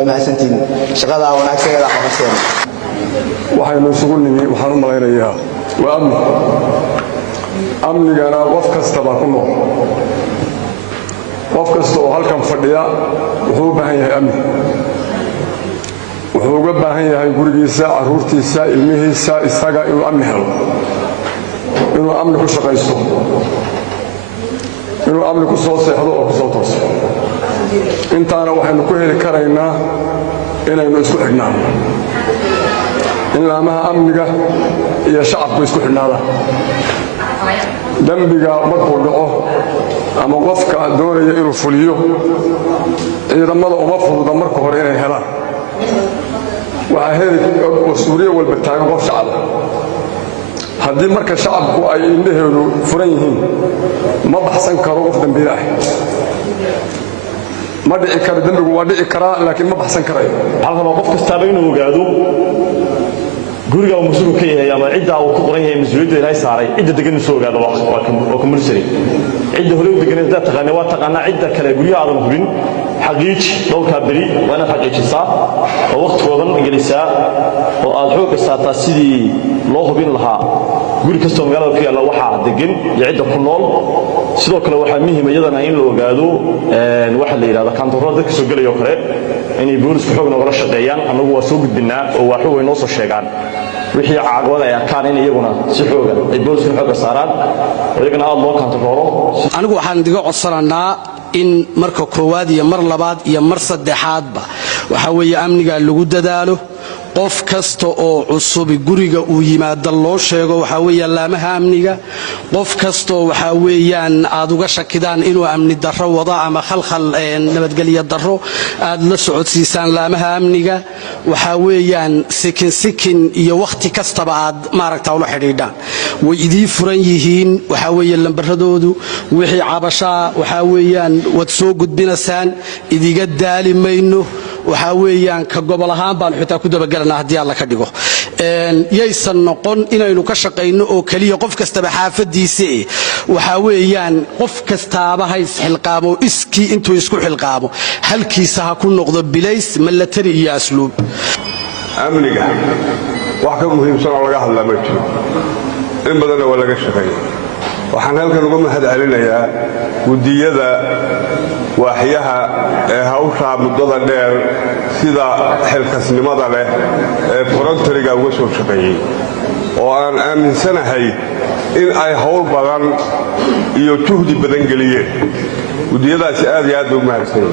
ومحسنتين شغاله وناكسيده قبسين waxaynu isugu nimi waxaan u malaynayaa waa amnigana qof kasta baa ku nool qof kasta oo halkan fadhiya wuxuu u baahan yahay amni wuxuu uga baahan yahay gurigiisa caruurtiisa ilmihiisa isaga inuu amni helo inuu amni ku shaqaysto inuu amni ku soo seexdo oo ku soo tooso intaana waxaynu ku heli karaynaa inaynu isku xidhnaano in laamaha amniga iyo shacabku isku xidhnaadaan dambiga markuu dhaco ama qofka doonaya inuu fuliyo ciidamada uma fududa marka hore inay helaan waxaa heli oo suuriya walba taagan qof shacab haddii marka shacabku ay indhaheedu furan yihiin ma baxsan karo qof dambiile ah ma dhici karo dambigu waa dhici karaa laakiin ma baxsan karayo halka qof kastaaba inuu ogaado guriga uu mas'uul ka yahay ama cidda uu ku qoran yahay mas'uuliyadda ilaahay saaray cidda degan soo ogaado waa compulsory cidda hore u degan inta taqaana waa taqaana cidda kale guriga aadan hubin xaqiiq dhowrka bari waana xaqiijisaa oo waqtigoodan ingiliisa oo aad xoog saataa sidii loo hubin lahaa guri kasta magaalada ku yaala waxa degan iyo cidda ku nool sidoo kale waxa muhiim iyadana in la ogaado waxa la yiraahdo kantarool dadka soo galayo kale inay boolisku xoog nooga shaqeeyaan anagu waa soo gudbinaa oo waxa way noo soo sheegaan wixii caaqwada ay arkaan in iyaguna si xoogan ay boolisku xoog saaraan iyagana aad loo kantaroolo anigu waxaan diga codsananaa in marka koowaad iyo mar labaad iyo mar saddexaadba waxa weeye amniga lagu dadaalo qof kasta oo cusub guriga uu yimaado loo sheego waxa weeye laamaha amniga qof kasta waxa weeyaan aad uga shakidaan inuu amni darro wada ama khalkhal nabadgelyo darro aad la socodsiisaan laamaha amniga waxa weeyaan sikin iyo waqti kastaba aad maaragtaa ula xidhiidhaan way idii furan yihiin waxa weeye lambaradoodu wixii cabashaa waxa weeyaan wad soo gudbinasaan idiga daali mayno waxa weeyaan ka gobol ahaan baan xitaa ku dabagalnaa haddii alla ka dhigo yaysan noqon inaynu ka shaqayno oo kaliya qof kastaba xaafadiisa waxa weeyaan qof kastaaba ha isxilqaamo iskii intuu isku xilqaamo halkiisa ha ku noqdo bilays military iyo asluub amniga wax ka muhiimsan oo laga hadlaa ma jiro in badan oo laga shaqeeyo waxaan halkan uga mahad celinayaa gudiyada waaxyaha ee hawsha muddada dheer sida xilkasnimada leh ee forontariga uga soo shaqeeyay oo aan aaminsanahay in ay hawl badan iyo juhdi badan geliyeen gudiyadaasi aad iyo aad u mahadsan